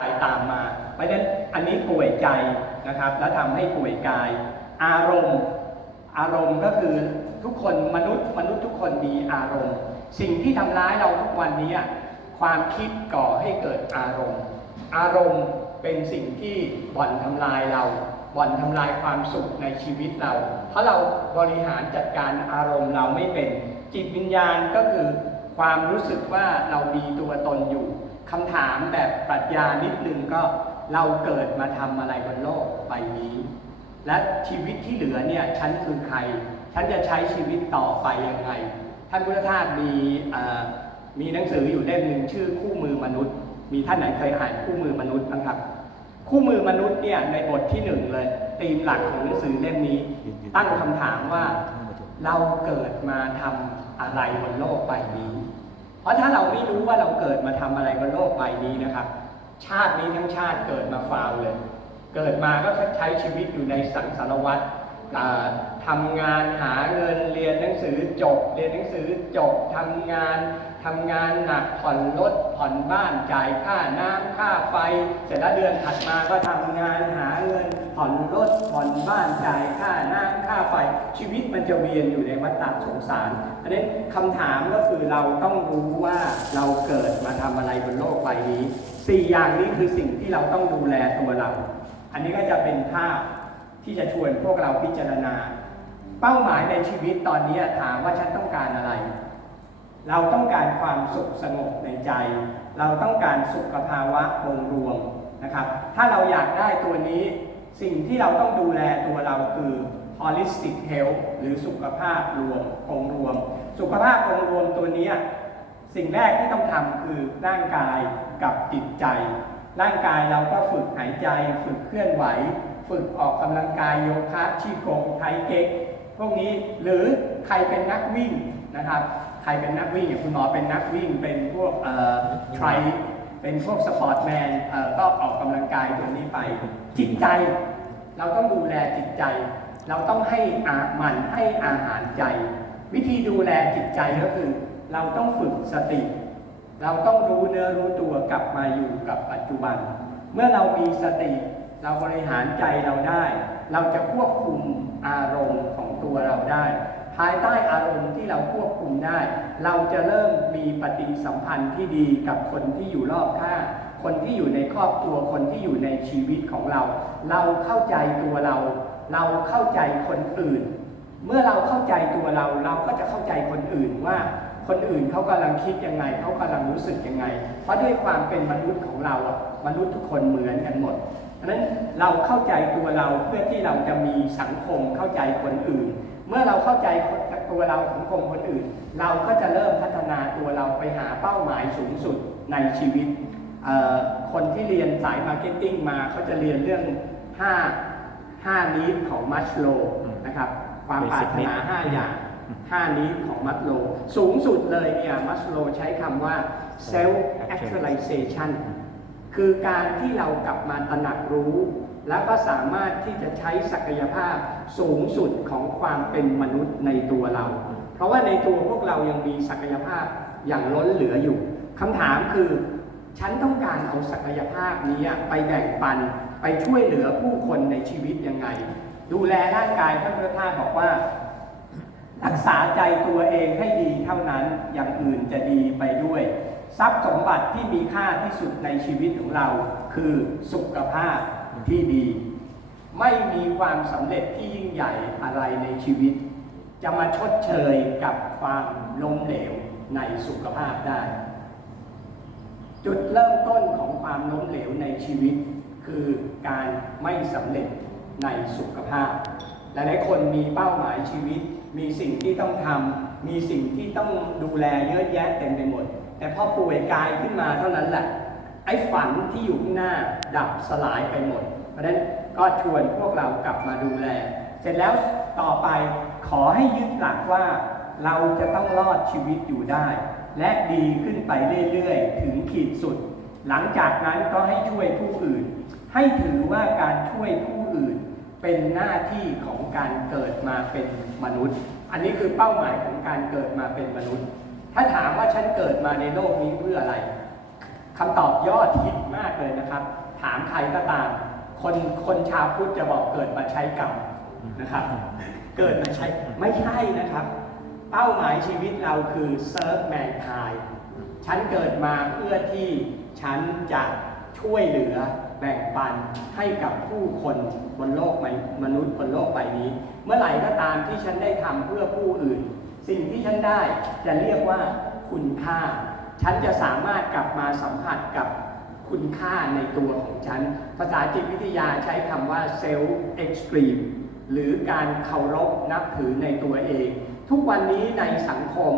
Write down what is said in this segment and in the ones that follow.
กายตามมา เพราะฉะนั้นอันนี้ป่วยใจนะครับ แล้วทำให้ป่วยกาย อารมณ์ อารมณ์ก็คือทุกคนมนุษย์ มนุษย์ทุกคนมีอารมณ์ สิ่งที่ทำร้ายเราทุกวันนี้ความคิดก่อให้เกิดอารมณ์ อารมณ์เป็นสิ่งที่บ่อนทำลายเรา บ่อนทำลายความสุขในชีวิตเรา เพราะเราบริหารจัดการอารมณ์เราไม่เป็น จิตวิญญาณก็คือความรู้สึกว่าเรามีตัวตนอยู่ คำถามแบบปรัชญานิดนึงก็เราเกิดมาทำอะไรบนโลกใบนี้ และชีวิตที่เหลือเนี่ยฉันคือใคร ฉันจะใช้ชีวิตต่อไปยังไง ท่านพุทธทาสมีมีหนังสืออยู่เล่มหนึ่งชื่อคู่มือมนุษย์ มีท่านไหนเคยอ่านคู่มือมนุษย์บ้างครับ คู่มือมนุษย์เนี่ยในบทที่หนึ่งเลยธีมหลักของหนังสือเล่มนี้ ตั้งคำถามว่าเราเกิดมาทำอะไรบนโลกใบนี้ เพราะถ้าเราไม่รู้ว่าเราเกิดมาทำอะไรบนโลกใบนี้นะครับ ชาตินี้ทั้งชาติเกิดมาฟาวเลย เกิดมาก็ใช้ชีวิตอยู่ในสังสารวัฏอ่าทำงานหาเงินเรียนหนังสือจบ เรียนหนังสือจบทำงานทำงานหนักผ่อนรถผ่อนบ้านจ่ายค่าน้ำค่าไฟ เสร็จแล้วเดือนถัดมาก็ทำงานหาเงินผ่อนรถผ่อนบ้านจ่ายค่าน้ำค ไฟ ชีวิตมันจะเวียนอยู่ในวัฏฏะสงสาร อันนี้คำถามก็คือเราต้องรู้ว่าเราเกิดมาทำอะไรบนโลกใบนี้สี่อย่างนี้คือสิ่งที่เราต้องดูแลตัวเรา อันนี้ก็จะเป็นภาพที่จะชวนพวกเราพิจารณา เป้าหมายในชีวิตตอนนี้ถามว่าฉันต้องการอะไร เราต้องการความสุขสงบในใจ เราต้องการสุขภาวะองค์รวมนะครับ ถ้าเราอยากได้ตัวนี้สิ่งที่เราต้องดูแลตัวเราคือ holistic health หรือสุขภาพรวมองรวม สุขภาพองรวมตัวนี้สิ่งแรกที่ต้องทำคือร่างกายกับจิตใจ ร่างกายเราก็ฝึกหายใจ ฝึกเคลื่อนไหว ฝึกออกกำลังกายโยคะชีโกงไทเก๊กพวกนี้หรือใครเป็นนักวิ่งนะครับใครเป็นนักวิ่งอย่างคุณหมอเป็นนักวิ่งเป็นพวกเอ่อไทรเป็นพวกสปอร์ตแมนเอ่อก็ออกกำลังกายตัวนี้ไป จิตใจ เราต้องดูแลจิตใจ เราต้องให้อามันให้อาหารใจ วิธีดูแลจิตใจก็คือเราต้องฝึกสติ เราต้องรู้เนื้อรู้ตัวกลับมาอยู่กับปัจจุบัน เมื่อเรามีสติ เราบริหารใจเราได้ เราจะควบคุมอารมณ์ของตัวเราได้ ภายใต้อารมณ์ที่เราควบคุมได้ เราจะเริ่มมีปฏิสัมพันธ์ที่ดีกับคนที่อยู่รอบข้างคนที่อยู่ในครอบครัวคนที่อยู่ในชีวิตของเรา เราเข้าใจตัวเรา เราเข้าใจคนอื่น เมื่อเราเข้าใจตัวเรา เราก็จะเข้าใจคนอื่นว่าคนอื่นเขากำลังคิดยังไงเขากำลังรู้สึกยังไง เพราะด้วยความเป็นมนุษย์ของเราอะมนุษย์ทุกคนเหมือนกันหมดเพราะนั้นเราเข้าใจตัวเราเพื่อที่เราจะมีสังคมเข้าใจคนอื่น เมื่อเราเข้าใจตัวเราสังคมคนอื่น เราก็จะเริ่มพัฒนาตัวเราไปหาเป้าหมายสูงสุดในชีวิต คนที่เรียนสายมาร์เก็ตติ้งมาเขาจะเรียนเรื่อง 5 5นี้ของมัชโลนะครับความปรารถนา 5 อย่าง5นี้ของมัสโล สูงสุดเลยเนี่ยมัสโลใช้คำว่า self actualization คือการที่เรากลับมาตระหนักรู้ แล้วก็สามารถที่จะใช้ศักยภาพสูงสุดของความเป็นมนุษย์ในตัวเรา เพราะว่าในตัวพวกเรายังมีศักยภาพอย่างล้นเหลืออยู่คำถามคือ ฉันต้องการเอาศักยภาพนี้ไปแบ่งปันไปช่วยเหลือผู้คนในชีวิตยังไง ดูแลร่างกายท่านพระธาตุบอกว่า รักษาใจตัวเองให้ดีเท่านั้นอย่างอื่นจะดีไปด้วย ทรัพย์สมบัติที่มีค่าที่สุดในชีวิตของเรา คือสุขภาพที่ดี ไม่มีความสำเร็จที่ยิ่งใหญ่อะไรในชีวิต จะมาชดเชยกับความล้มเหลวในสุขภาพได้ จุดเริ่มต้นของความล้มเหลวในชีวิต คือการไม่สำเร็จในสุขภาพ หลายๆคนมีเป้าหมายชีวิต มีสิ่งที่ต้องทำมีสิ่งที่ต้องดูแลเยอะแยะเต็มไปหมด แต่พอป่วยกายขึ้นมาเท่านั้นแหละไอ้ฝันที่อยู่ข้างหน้าดับสลายไปหมด เพราะฉะนั้นก็ชวนพวกเรากลับมาดูแล เสร็จแล้วต่อไปขอให้ยึดหลักว่าเราจะต้องรอดชีวิตอยู่ได้ และดีขึ้นไปเรื่อยๆ ถึงขีดสุด หลังจากนั้นก็ให้ช่วยผู้อื่น ให้ถือว่าการช่วยผู้อื่น เป็นหน้าที่ของการเกิดมาเป็นมนุษย์ อันนี้คือเป้าหมายของการเกิดมาเป็นมนุษย์ ถ้าถามว่าฉันเกิดมาในโลกนี้เพื่ออะไรคำตอบยอดฮิตมากเลยนะครับ ถามใครก็ตาม คนคนชาวพุทธจะบอกเกิดมาใช้กรรมนะครับ เกิดมาใช้ไม่ใช่นะครับ เป้าหมายชีวิตเราคือ serve mankind ฉันเกิดมาเพื่อที่ฉันจะช่วยเหลือแบ่งปันให้กับผู้คนบนโลกมนุษย์บนโลกใบนี้ เมื่อไหร่ก็ตามที่ฉันได้ทำเพื่อผู้อื่น สิ่งที่ฉันได้จะเรียกว่าคุณค่า ฉันจะสามารถกลับมาสัมผัสกับคุณค่าในตัวของฉัน ภาษาจิตวิทยาใช้คำว่า self extreme หรือการเคารพนับถือในตัวเอง ทุกวันนี้ในสังคม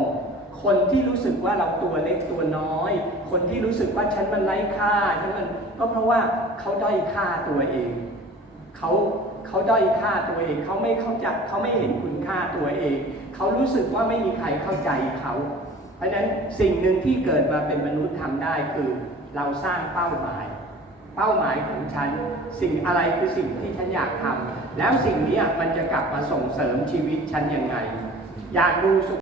คนที่รู้สึกว่าเราตัวเล็กตัวน้อย คนที่รู้สึกว่าฉันมันไร้ค่าฉันมันก็เพราะว่าเขาด้อยค่าตัวเองเขาเขาด้อยค่าตัวเองเขาไม่เข้าใจเขาไม่เห็นคุณค่าตัวเอง เขารู้สึกว่าไม่มีใครเข้าใจเขา เพราะฉะนั้นสิ่งหนึ่งที่เกิดมาเป็นมนุษย์ทำได้คือ เราสร้างเป้าหมาย เป้าหมายของฉัน สิ่งอะไรคือสิ่งที่ฉันอยากทำแล้วสิ่งนี้มันจะกลับมาส่งเสริมชีวิตฉันยังไง อยากดูสุข